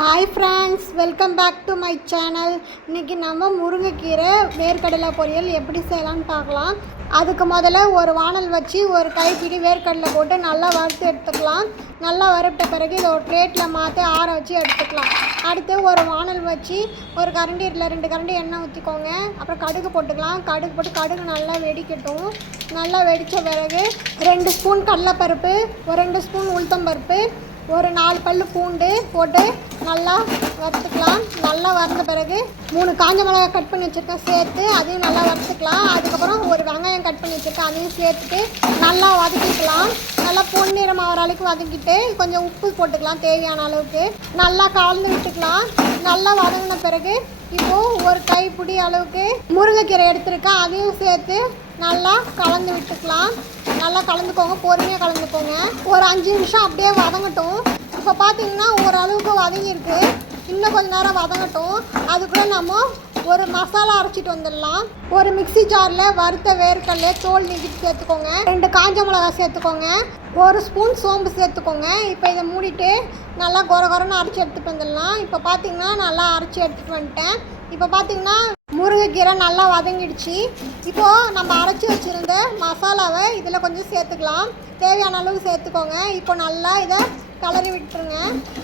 Hi friends, welcome back to my channel. இன்றைக்கி நம்ம முருங்கைக்கீரை வேர்க்கடலை பொரியல் எப்படி செய்யலான்னு பார்க்கலாம். அதுக்கு முதல்ல ஒரு வானல் வச்சு ஒரு கைப்பிடி வேர்க்கடலை போட்டு நல்லா வறுத்து எடுத்துக்கலாம். நல்லா வறுத்த பிறகு இதை ஒரு பிளேட்டில் மாற்றி ஆற வச்சு எடுத்துக்கலாம். அடுத்து ஒரு வானல் வச்சு ஒரு கரண்டி இல்லை 2 கரண்டி எண்ணெய் ஊற்றிக்கோங்க. அப்புறம் கடுகு போட்டுக்கலாம். கடுகு போட்டு கடுகு நல்லா வெடிக்கட்டும். நல்லா வெடித்த பிறகு 2 ஸ்பூன் கடலைப்பருப்பு, ஒரு 2 ஸ்பூன் உளுத்தம்பருப்பு, ஒரு 4 பல் பூண்டு போட்டு நல்லா வறுத்துக்கலாம். நல்லா வறுத்த பிறகு 3 காஞ்ச மிளகாய் கட் பண்ணி வச்சுருக்கேன் சேர்த்து அதையும் நல்லா வறுத்துக்கலாம். அதுக்கப்புறம் ஒரு வெங்காயம் கட் பண்ணி வச்சுருக்கேன் அதையும் சேர்த்துட்டு நல்லா வதக்கிக்கலாம். நல்லா பொன்னிறம் ஆகிற அளவுக்கு வதக்கிட்டு கொஞ்சம் உப்பு போட்டுக்கலாம் தேவையான அளவுக்கு. நல்லா கலந்து விட்டுக்கலாம். நல்லா வதங்கின பிறகு இப்போது ஒரு கைப்பிடி அளவுக்கு முருங்கைக்கீரை எடுத்துருக்கேன் அதையும் சேர்த்து நல்லா கலந்து விட்டுக்கலாம். நல்லா கலந்துக்கோங்க, பொறுமையாக கலந்துக்கோங்க. ஒரு 5 நிமிஷம் அப்படியே வதங்கட்டும். இப்போ பார்த்தீங்கன்னா ஓரளவுக்கு வதங்கியிருக்கு. இன்னும் கொஞ்சம் நேரம் வதங்கட்டும். அதுக்குள்ளே நம்ம ஒரு மசாலா அரைச்சிட்டு வந்துடலாம். ஒரு மிக்சி ஜாரில் வறுத்த வேர்க்கடலை தோல் நீக்கிட்டு சேர்த்துக்கோங்க. 2 காஞ்ச மிளகாய் சேர்த்துக்கோங்க. 1 ஸ்பூன் சோம்பு சேர்த்துக்கோங்க. இப்போ இதை மூடிட்டு நல்லா கொரன்னு அரைச்சி எடுத்துகிட்டு வந்துடலாம். இப்போ பார்த்தீங்கன்னா நல்லா அரைச்சி எடுத்துகிட்டு வந்துட்டேன். இப்போ பார்த்தீங்கன்னா முருங்கைக்கீரை நல்லா வதங்கிடுச்சு. இப்போது நம்ம அரைச்சி வச்சுருந்த மசாலாவை இதில் கொஞ்சம் சேர்த்துக்கலாம். தேவையான அளவு சேர்த்துக்கோங்க. இப்போ நல்லா இதை கிளறி விட்டுருங்க.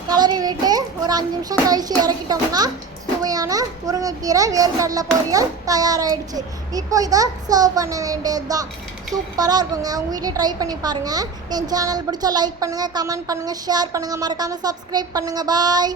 கிளறி விட்டு ஒரு 5 நிமிஷம் கழித்து இறக்கிட்டோம்னா சுவையான முருங்கைக்கீரை வேர்க்கடலை பொரியல் தயாராகிடுச்சு. இப்போ இதை சர்வ் பண்ண வேண்டியது தான். சூப்பராக இருக்குங்க. உங்கள் வீட்டில் ட்ரை பண்ணி பாருங்கள். என் சேனல் பிடிச்சா லைக் பண்ணுங்கள், கமெண்ட் பண்ணுங்கள், ஷேர் பண்ணுங்கள், மறக்காமல் சப்ஸ்கிரைப் பண்ணுங்கள். பாய்.